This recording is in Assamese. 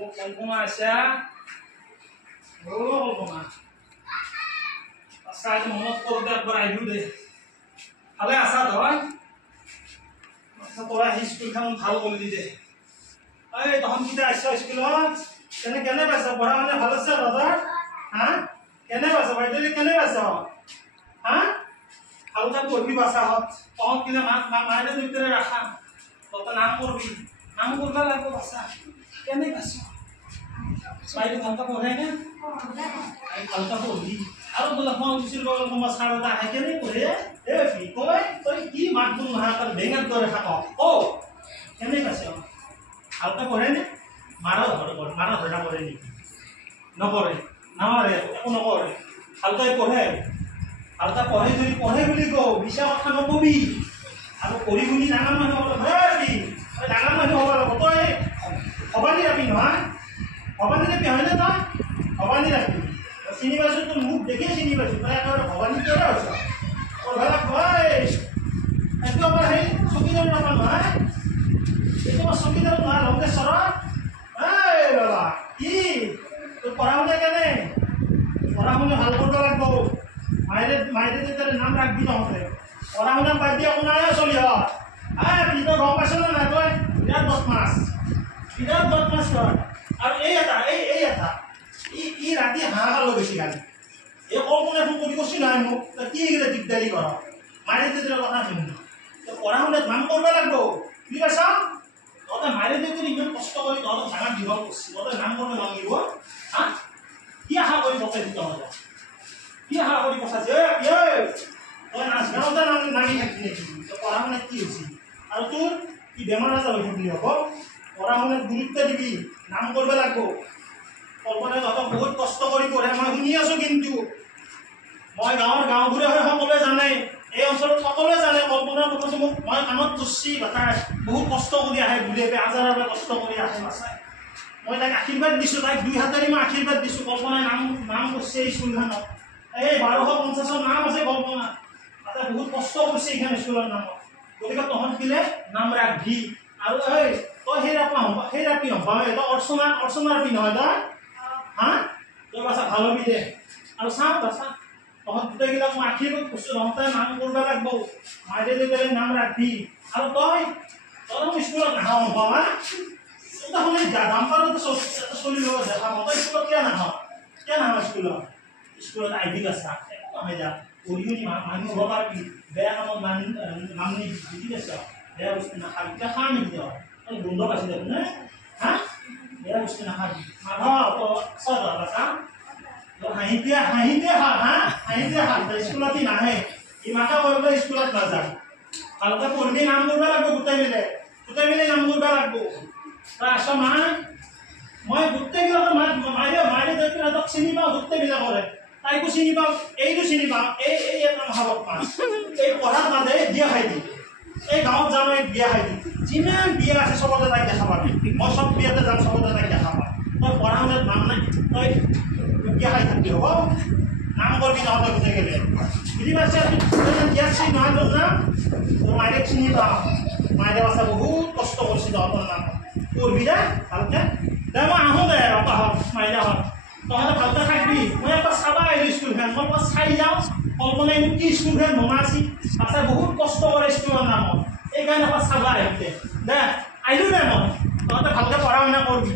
কল্পনা আছা কল্পনা আচ্ছা আজি মনত কৰোঁতে একবাৰ আহিলোঁ দে ভালে আছা তই আচ্ছা তই আহি স্কুলখন ভাল কৰিলি দে এই তহঁত কেইটা আহিছ স্কুলত কেনে পাইছ পঢ়া শুনা ভাল আছে দাদা হা কেনে পাইছ বাইদেউ কেনে পাইছ হা ভালকৈ পঢ়বি বাছাহঁত তহঁত কিনে মায়ে ভিতৰে ৰাখা তহঁতে নাম কৰিব লাগিব বাছা কেনে পাইছ বাইদেউ ভালকৈ পঢ়ে নে ভালকৈ পঢ়বি আৰু বোলে মই উঠিছিল তোমাৰ ছাৰ এটা আহে কেনে পঢ়ে কি কয় তই কি মাত বোল নহা তই বেঙাত দৰে থাক কেনে পাইছ ভালকৈ পঢ়ে নে মাৰা ধৰা কৰে নেকি নকৰে নামাৰে একো নকৰে ভালকৈ পঢ়ে ভালকৈ পঢ়ে যদি পঢ়ে বুলি কওঁ মিছা কথা নকবি আৰু পঢ়ি শুনি ডাঙৰ মানুহ হ'ব লাগিব ডাঙৰ মানুহ হ'ব লাগিব তই ভবানী ৰাখবি নহয় ভবানী ৰাখবি হয়নে তই ভবানী ৰাখবি চিনি পাইছোঁ তোৰ মুখ দেখিয়ে চিনি পাইছোঁ তই একেবাৰে ভবানী কিয় হৈছ এইটো আমাৰ সেই চকীদাৰ নাপাওঁ নহয় এইটো আমাৰ চকীদাৰ নহয় লংকেশ্বৰত এই বাবা কি তোৰ পঢ়া শুনা কেনে পঢ়া শুনা ভাল কৰিব লাগিব মাইৰে যেতিয়া নাম ৰাখবি তহঁতে পঢ়া শুনা বাদ দি আপোনাৰ চলি হয় তই গম পাইছ নে নাই তই বিৰাট বদমাছ তই আৰু এই এটা ই ৰাতি হাঁহ লৈ গৈছে গাড়ী এই কল্পনা ফোন কৰি কৈছি নহয় মোক তই কি এইকেইটা দিগদাৰী কৰ মাইৰে যেতিয়া কথা শুনি তই পঢ়া শুনাত নাম কৰিব লাগিব বুজি পাইছ তহঁতে মাইৰে যদি ইমান কষ্ট কৰি তহঁতক ডাঙৰ দীঘল কৰিছে তহঁতে নাম কৰিব নালাগিব হা কি আশা কৰি পঠাইছি তহঁতে কি আশা কৰি পঠাইছে তই নাচ গাঁৱতে নামি থাকিবি নেকি তই পঢ়া শুনাত কি হৈছে আৰু তোৰ কি বেমাৰ আজাৰ হৈ থাকিলি হ'ব পঢ়া শুনাত গুৰুত্ব দিবি নাম কৰিব লাগিব কল্পনাই তহঁতক বহুত কষ্ট কৰি পঢ়ে মই শুনি আছোঁ কিন্তু মই গাঁওবোৰে হৈ সকলোৱে জানে এই অঞ্চলত সকলোৱে জানে কল্পনাৰ কথা মোক মই কাণত পুষ্টি বাটাই বহুত কষ্ট কৰি আহে বুলিয়ে আজাৰৰ বাবে কষ্ট কৰি আহে নাচায় মই তাইক আশীৰ্বাদ দিছোঁ তাইক দুই হাতেৰে মই আশীৰ্বাদ দিছোঁ কল্পনাই নাম কৰিছে এই স্কুলখনত এই 1250ৰ নাম আছে কল্পনা তাতে বহুত কষ্ট কৰিছে এইখন স্কুলৰ নামত গতিকে তহঁত দিলে নাম ৰাখবি আৰু তই সেই ৰাপি নহয় তই অৰ্চনাৰ পি নহয় তই হা তই বাছা ভাল হবি দে আৰু চাওঁ বাছা তহঁত গোটেইবিলাক মই আশীৰ্বাদ কৰিছোঁ তহঁতে নাম কৰিব লাগিব মাইৰে দেউতাৰে নাম ৰাখবি আৰু তই স্কুলত নাখাওঁ হ'ব হা শুনি দাম্পাৰতে চলি ল'ব দেখা পাওঁ তই স্কুলত কিয় নাখাওঁ স্কুলত আহিবি আছা নহয় যা পঢ়ি শুনি মানুহ হ'ব পাৰিবি বেয়া কামত নাম নিবি বুজি পাইছ বেয়া বস্তু নাখাবি এতিয়া খা নেকি তই গোন্ধ পাইছি দেখোন নে হা বেয়া বস্তু নাখাবি বাছা হাঁহিতে খা হা হাঁহিতে খা স্কুলত নাহে ই মাকে কৰিব স্কুলত নাযায় ভালকৈ পঢ়বি নাম কৰিব লাগিব গোটেই মিলে নাম কৰিব লাগিব তই আছ মা মই গোটেইবিলাকৰ মাইৰে দেউতাক চিনি পাওঁ গোটেইবিলাকৰে তাইকো চিনি পাওঁ এইটো চিনি পাওঁ এই এটা মহাবত মাছ এই পঢ়াত মাজে বিয়া খাই দিম এই গাঁৱত যাম বিয়া খাই দিম যিমান বিয়া আছে চবতে তাইক দেখা পাবি মই চব বিয়াতে যাম চবতে তাইক দেখা পাম তই পঢ়া শুনাত নাম নাই তই বিয়া খাই থাকবি হ'ব নাম কৰিবি তহঁতে গোটেই গেলে বুজি পাইছ বিয়াক চিনি নহয় তোৰ নাম তোৰ মাইৰেক চিনি পাওঁ মাইৰে বাছা বহুত কষ্ট কৰিছে তহঁতৰ নাম পঢ়বি দে ভালকৈ দে মই আহোঁ দে বাপাহঁত মাইৰাহঁত তহঁতে ভালকৈ থাকবি মই একবাৰ চাব আহিলোঁ স্কুলখন মই একবাৰ চাই যাওঁ কল্পনাই মোক কি স্কুলখন বনাইছি আছে বহুত কষ্ট কৰে স্কুলৰ নামত এইকাৰণে একবাৰ চাব আহিম দে আহিলোঁ দে মই তহঁতে ভালকৈ পঢ়া শুনা কৰিবি